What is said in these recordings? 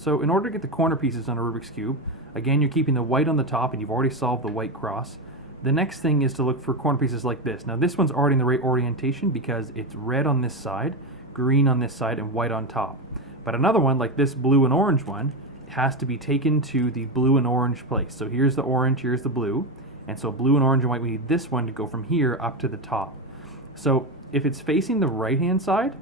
So in order to get the corner pieces on a Rubik's Cube, again, you're keeping the white on the top and you've already solved the white cross. The next thing is to look for corner pieces like this. Now this one's already in the right orientation because it's red on this side, green on this side, and white on top. But another one, like this blue and orange one, has to be taken to the blue and orange place. So here's the orange, here's the blue. And so blue and orange and white, we need this one to go from here up to the top. So if it's facing the right-hand side,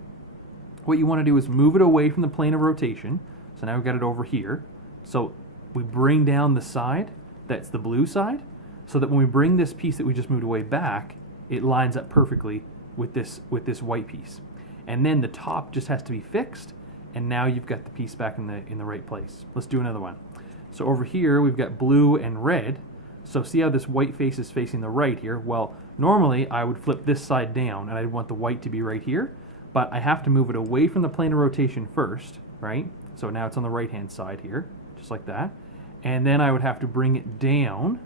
what you want to do is move it away from the plane of rotation. So now we've got it over here. So we bring down the side, that's the blue side, so that when we bring this piece that we just moved away back, it lines up perfectly with this white piece. And then the top just has to be fixed, and now you've got the piece back in the right place. Let's do another one. So over here we've got blue and red. So see how this white face is facing the right here? Well, normally I would flip this side down and I'd want the white to be right here, but I have to move it away from the plane of rotation first, right? So now it's on the right-hand side here, just like that. And then I would have to bring it down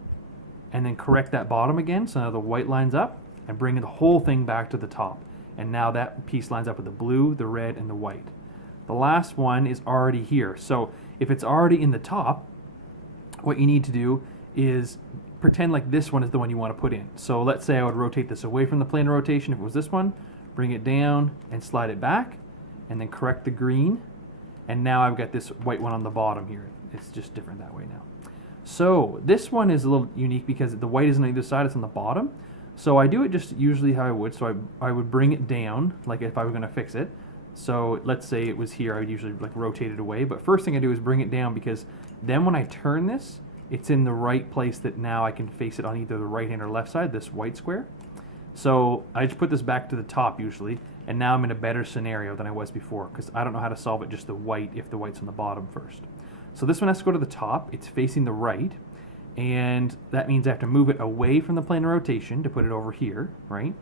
and then correct that bottom again. So now the white lines up and bring the whole thing back to the top. And now that piece lines up with the blue, the red, and the white. The last one is already here. So if it's already in the top, what you need to do is pretend like this one is the one you want to put in. So let's say I would rotate this away from the plane of rotation. If it was this one, bring it down and slide it back, and then correct the green. And now I've got this white one on the bottom here. It's just different that way now. So this one is a little unique because the white isn't on either side, it's on the bottom. So I do it just usually how I would. So I would bring it down, like if I were going to fix it. So let's say it was here, I would usually like rotate it away. But first thing I do is bring it down, because then when I turn this, it's in the right place that now I can face it on either the right hand or left side, this white square. So I just put this back to the top usually, and now I'm in a better scenario than I was before, because I don't know how to solve it just the white if the white's on the bottom first. So this one has to go to the top, it's facing the right, and that means I have to move it away from the plane of rotation to put it over here, right?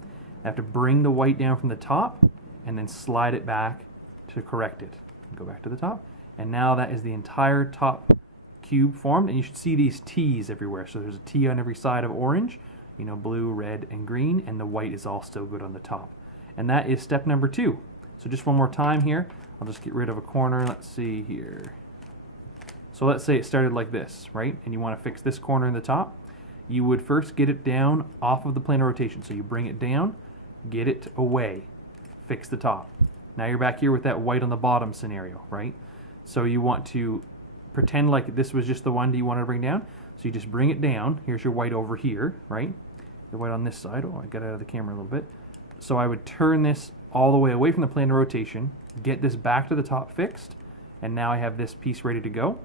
I have to bring the white down from the top and then slide it back to correct it. Go back to the top, and now that is the entire top cube formed, and you should see these T's everywhere. So there's a T on every side of orange, you know, blue, red, and green, and the white is all still good on the top. And that is step number 2. So just one more time here, I'll just get rid of a corner. Let's see here. So let's say it started like this, right? And you want to fix this corner in the top. You would first get it down off of the plane of rotation. So you bring it down, get it away, fix the top. Now you're back here with that white on the bottom scenario, right? So you want to pretend like this was just the one that you wanted to bring down. So you just bring it down. Here's your white over here, right? The white on this side. Oh, I got out of the camera a little bit. So I would turn this all the way away from the plane of rotation, get this back to the top fixed, and now I have this piece ready to go.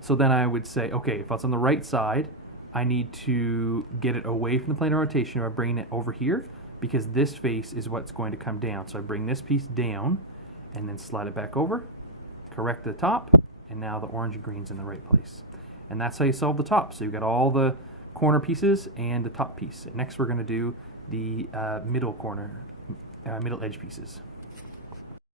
So then I would say, okay, if it's on the right side, I need to get it away from the plane of rotation by bringing it over here, because this face is what's going to come down. So I bring this piece down and then slide it back over, correct the top, and now the orange and green's in the right place. And that's how you solve the top. So you've got all the corner pieces and the top piece. And next we're going to do the middle corner, middle edge pieces.